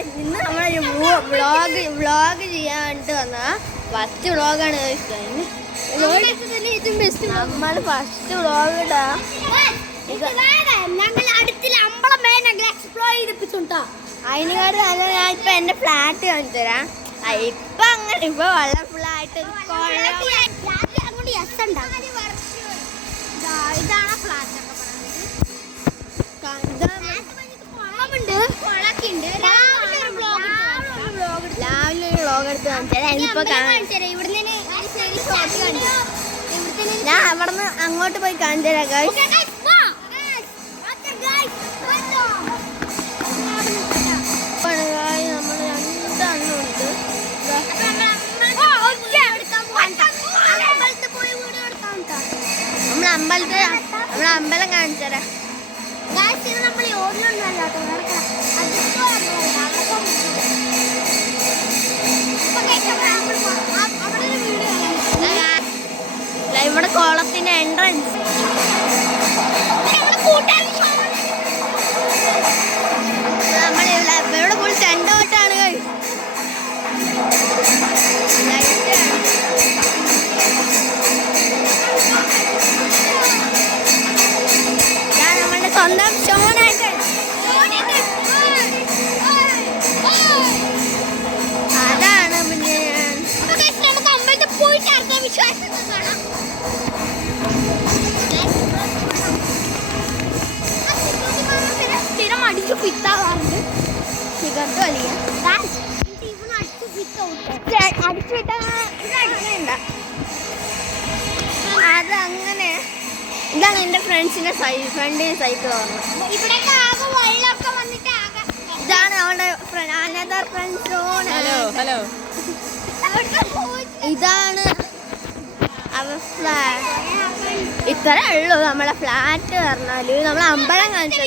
ഇന്ന് നമ്മളൊരു വ്ളോഗ് ചെയ്യാൻ വേണ്ടി വന്ന ഫസ്റ്റ് വ്ളോഗാണ്. നമ്മൾ ഫസ്റ്റ് വ്ളോഗ് ഇടാ. അതിനുകാട് നല്ല ഞാൻ ഇപ്പൊ എന്റെ ഫ്ലാറ്റ് കാണിച്ചു തരാം. ഇപ്പൊ അങ്ങനെ ഇപ്പൊ വെള്ളം ഫുള്ളായിട്ട് ഇതാണ് ഫ്ലാറ്റ്. രാവിലെ ഒരു വ്ളോഗ് എടുത്ത് ഞാൻ അവിടുന്ന് അങ്ങോട്ട് പോയി കാണിച്ചു തരാം. നമ്മൾ രണ്ടെണ്ണമുണ്ട്. നമ്മളെ അമ്പലം കാണിച്ചു തരാം. ഇവിടെ കുളത്തിന്റെ എൻട്രൻസ് നമ്മളിവിടെ ഫുൾ ചെണ്ടോട്ടാണ്. നമ്മളുടെ സ്വന്തം ഷോനായിട്ട് അതാണ്. പിന്നെ നമുക്ക് അമ്പലത്തിൽ പോയിട്ട് വിശ്വാസം സ്ഥിരം അടിച്ചു പിത്താവാറുണ്ട്. സിഗരറ്റ് വലിയ അടിച്ചു വിട്ട അതങ്ങനെ. ഇതാണ് എന്റെ ഫ്രണ്ടിന്റെ സൈക്കിൾ വന്നത്. ഇതാണ് അവളുടെ അനദർ ഫ്രണ്ട്സ്. ഇതാണ് ഇത്രേ ഉള്ളൂ നമ്മളെ ഫ്ലാറ്റ് പറഞ്ഞാല്. നമ്മളെ അമ്പലം കാണിച്ചു.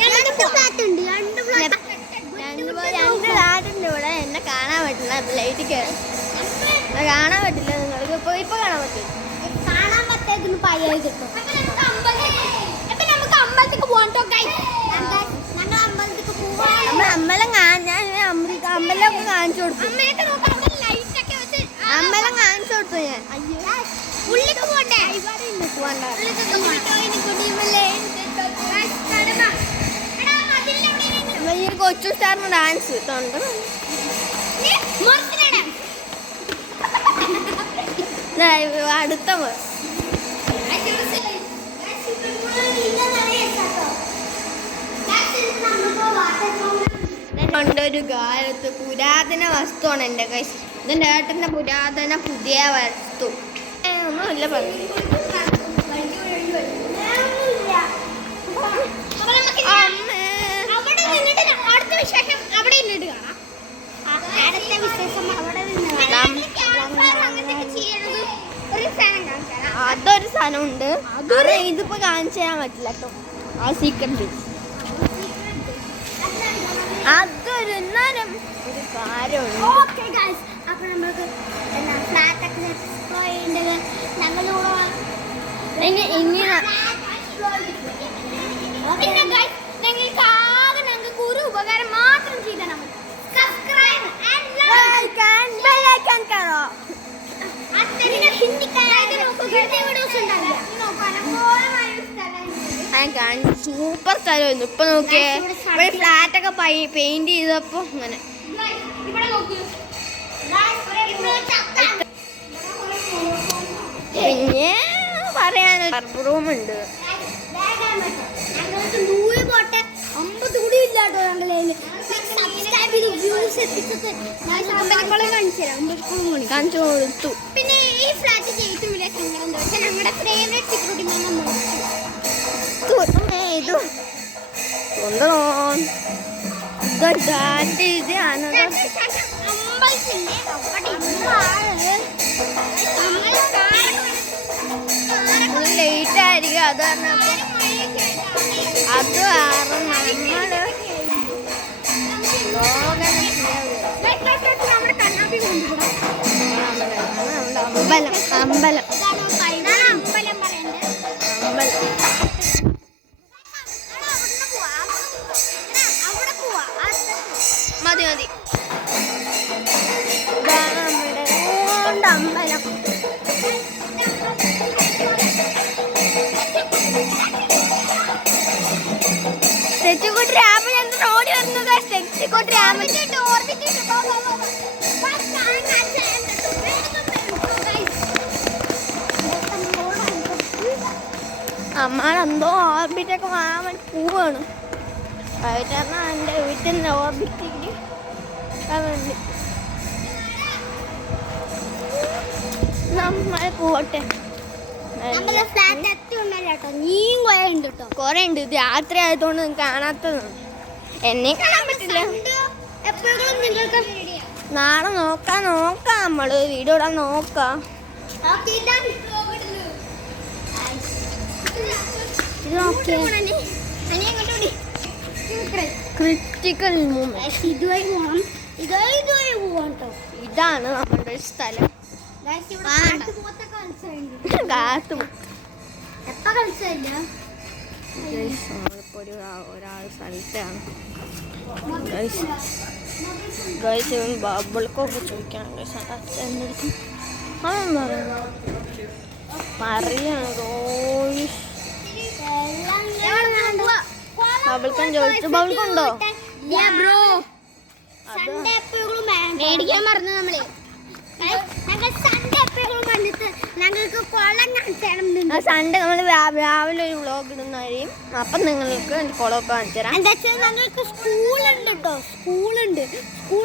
രണ്ട് ഫ്ലാറ്റുണ്ട് ഇവിടെ. എന്നെ കാണാൻ പറ്റില്ല, ലൈറ്റ് കയറി കാണാൻ പറ്റില്ല. നിങ്ങൾക്ക് ഇപ്പൊ കാണാൻ പറ്റും. അമ്പലം അമ്പലമൊക്കെ കാണിച്ചു കൊടുത്തു. അമ്പലം കാണിച്ചു കൊടുത്തു ഞാൻ. ഈ കൊച്ചു സ്റ്റാറിന് ഡാൻസ് തൊണ്ട് അടുത്ത ഒരു കാലത്ത് പുരാതന വസ്തുവാണ് എൻ്റെ കൈ. ഇതിൻ്റെ ഏട്ടൻ്റെ പുരാതന പുതിയ വസ്തു ഒന്നുമില്ല പറഞ്ഞു. അതൊരു സാധനമുണ്ട്. ഇതിപ്പോ കാണിച്ചു തരാൻ പറ്റില്ല കേട്ടോ. ആ സീക്രട്ട് അതൊരു എന്നാലും ഒരു കാര്യമുണ്ട്. ഒരു ഉപകാരം മാത്രം ചെയ്താൽ മതി. Subscribe and like and bell icon കറോ. സൂപ്പർ സ്ഥലമായിരുന്നു. ഇപ്പൊ നോക്കിയേ ഇവിടെ ഫ്ലാറ്റൊക്കെ പെയിന്റ് ചെയ്തപ്പോ അങ്ങനെ. പിന്നെ പറയാനൊരു റൂമുണ്ട്. 50 കൂടി ഇല്ലാട്ടോ ഞങ്ങളെ. കാണിച്ചു കൊടുത്തു. പിന്നെ ഈ ഫ്ലാറ്റ് ഏറ്റവും വലിയ സങ്കടം എന്താ വെച്ചാൽ ഞങ്ങളുടെ ഫേവറേറ്റ് സെക്യൂരിറ്റി ലേറ്റ് ആയിരിക്കും. അത് പറഞ്ഞപ്പോ അത് അമ്പലം അമ്പലം അമ്പലം മതി. ഇതാണ് നമ്മുടെ അമ്പലം. തെച്ചിക്കോട്ട് രാമൻ എന്ത് ഓടി വരുന്നത്? തെച്ചിക്കോട്ട് രാമൻ അമ്മാളെന്തോ ഓർബിറ്റൊക്കെ വാങ്ങാൻ വേണ്ടി പോവാണ്. ആയിട്ടാണ് എൻ്റെ വീട്ടിൽ നിന്ന് ഓർബിറ്റിക്ക് വേണ്ടി നമ്മൾ പോട്ടെ. കൊറേ ഉണ്ട്. ഇത് രാത്രി ആയതുകൊണ്ട് കാണാത്തതാണ്. എന്നെ കാണാൻ പറ്റില്ല. നാളെ നോക്കാം നമ്മള് വീഡിയോ ഇടാൻ നോക്കാം. Critical moment. ഇതാണ് നമ്മുടെ സ്ഥലം. ഒരാൾ സ്ഥലത്താണ് ബബിൾക്കൊക്കെ ചോദിക്കണം. അച്ഛനടുത്ത് അതെന്താ പറയാണ് ബബിൾക്കൻ ചോദിച്ചു. ബബിൾക്കുണ്ടോ? മേടിക്കാൻ മറന്നു നമ്മള്. സൺഡേ നമ്മൾ രാവിലെ ഒരു വ്ളോഗ് ഇടുന്നവരെയും അപ്പം നിങ്ങൾക്ക് കുളമൊക്കെ കാണിച്ചു തരാം.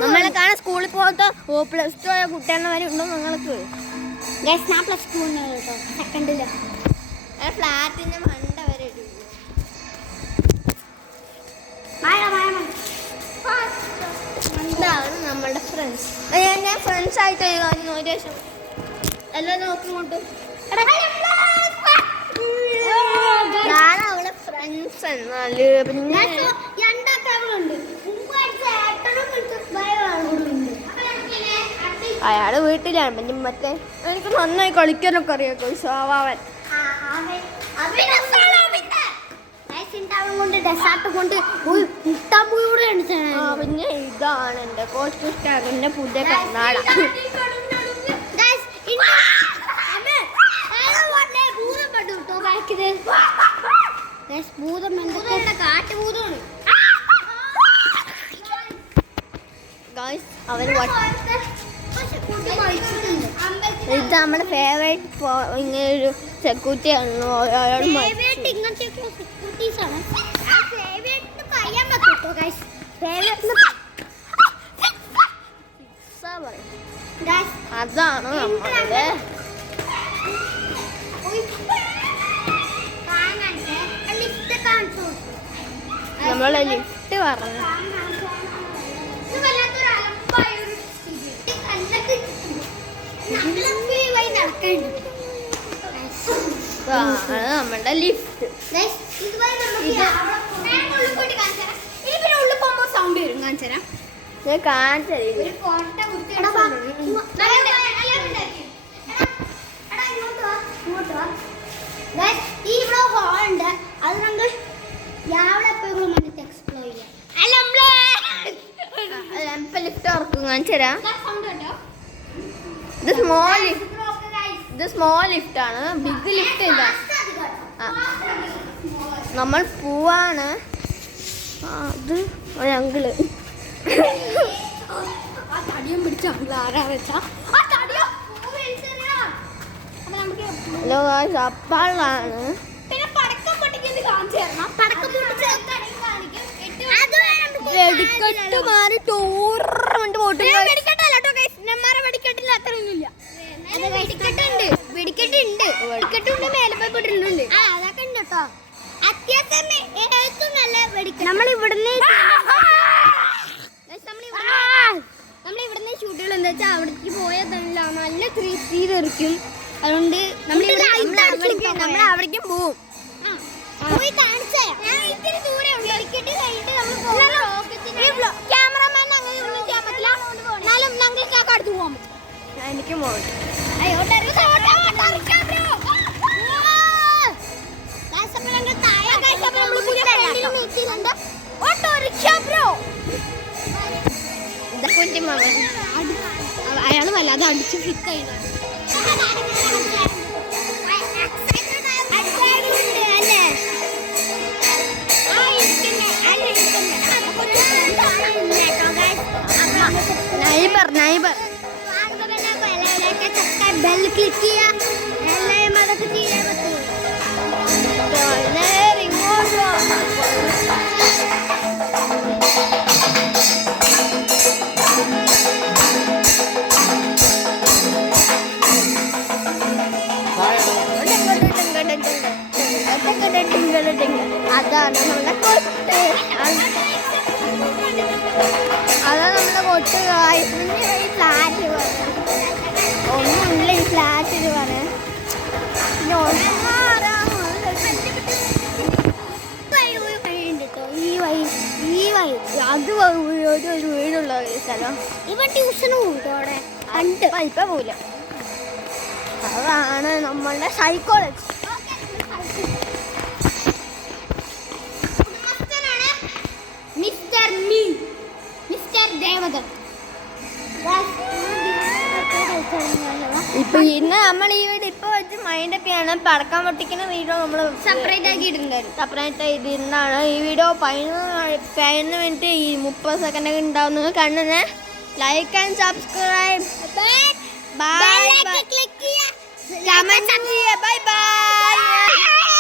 നമ്മളെ കാണാൻ സ്കൂളിൽ പോകാത്ത +2 ആയ കുട്ടികളെ ഉണ്ടോ നിങ്ങൾക്ക്? സെക്കൻഡില് ഫ്ലാറ്റിന്റെ മണ്ട വരെ ഇടും. ഇതാണ് നമ്മുടെ ഫ്രണ്ട്സ്. ഞാൻ ഫ്രണ്ട്സ് ആയിട്ട് ഒരു ദിവസം എല്ലാം നോക്കിങ്ങോട്ട് ഞാൻ അവളെ ഫ്രണ്ട്സ് എന്നാല് പിന്നെ അയാള് വീട്ടിലാണ്. പിന്നെ മറ്റേ എനിക്ക് നന്നായി കളിക്കാനൊക്കെ അറിയാം. സ്വഭാവൻ പിന്നെ ഇതാണ് എന്റെ കോച്ച് സ്റ്റാറിന്റെ പുതിയ കണ്ണാട. ഇത് നമ്മുടെ ഫേവറേറ്റ് ഇങ്ങനെ ഒരു സെക്യൂരിറ്റി ആണോ? അയാൾ അതാണ് നമ്മളുടെ നമ്മളെ ലിഫ്റ്റ് പറഞ്ഞു. നമ്മളുടെ ലിഫ്റ്റ് സൗണ്ട് വരും. കാണിച്ചുതരാം. ഇവിടെ ഹോളുണ്ട്. അത് നമ്മൾ രാവിലെ എപ്പോഴും എക്സ്പ്ലോർ ചെയ്യാം. ലിഫ്റ്റ് തുറക്കും. കാണിച്ചു തരാം. ഇത് സ്മോൾ ലിഫ്റ്റ് ആണ്. ബിഗ് ലിഫ്റ്റ് ഇല്ല. നമ്മൾ പോവാണ്. അത് ഞങ്ങള് ഹലോ അപ്പാളാണ്. നമ്മളിവിടുന്ന് ഷൂട്ടുകൾ എന്താ വെച്ചാൽ അവിടേക്ക് പോയാൽ തന്നെ നല്ല തീ തെറിക്കും. അതുകൊണ്ട് നമ്മൾ അവിടേക്കും പോവും. പോയി കാണിച്ചേ. ഇത്തിരി ദൂരെ ക്യാമറമാൻ അങ്ങനെ ഒന്നും ചെയ്യാൻ പറ്റില്ല. എന്നാലും ഞങ്ങൾക്ക് ആ കടത്ത് പോകാൻ പറ്റും. എനിക്കും പോകണം. കുഞ്ചി മാമൻ അയാൾ വല്ലാതെ അടിച്ച് ഫിറ്റായി. നൈബർ ബെൽ ക്ലിക്ക് ചെയ്യാം. എല്ലാം അതൊക്കെ ചെയ്യാൻ പറ്റും. അതാണ് നമ്മുടെ കൊട്ട്. അതാണ് നമ്മുടെ കൊട്ട്. ഈ ഫ്ലാറ്റ് ഒന്നുമില്ല. ഈ ഫ്ലാറ്റിൽ പറയാൻ പിന്നെ ഈ വഴി അത് ഒരു വീടുള്ള സ്ഥലം. ഇവ ട്യൂഷനും ഉണ്ടോ അവിടെ? ഉണ്ട്. ഇപ്പം പോവില്ല. അതാണ് നമ്മളുടെ സൈക്കോളജി. മിസ്റ്റർ ദേവദൻ. ഇപ്പൊ ഇന്ന് നമ്മൾ ഈ വീട് ഇപ്പൊ വെച്ച് മൈൻഡ് അപ്പ് ചെയ്യണം. പടക്കം പൊട്ടിക്കുന്ന വീഡിയോ നമ്മൾ സെപ്പറേറ്റ് ആക്കി ഇടുന്നുണ്ടായിരുന്നു. സെപ്പറേറ്റ് ഇടുന്നതാണ്. ഈ വീഡിയോ 11 മിനിറ്റ് 30 സെക്കൻഡ് ഒക്കെ ഉണ്ടാവും. നിങ്ങൾ കണ്ണുന്ന like and subscribe. Bye bye. Click ചെയ്യാം. കമന്റ് ചെയ്യുക. Bye by.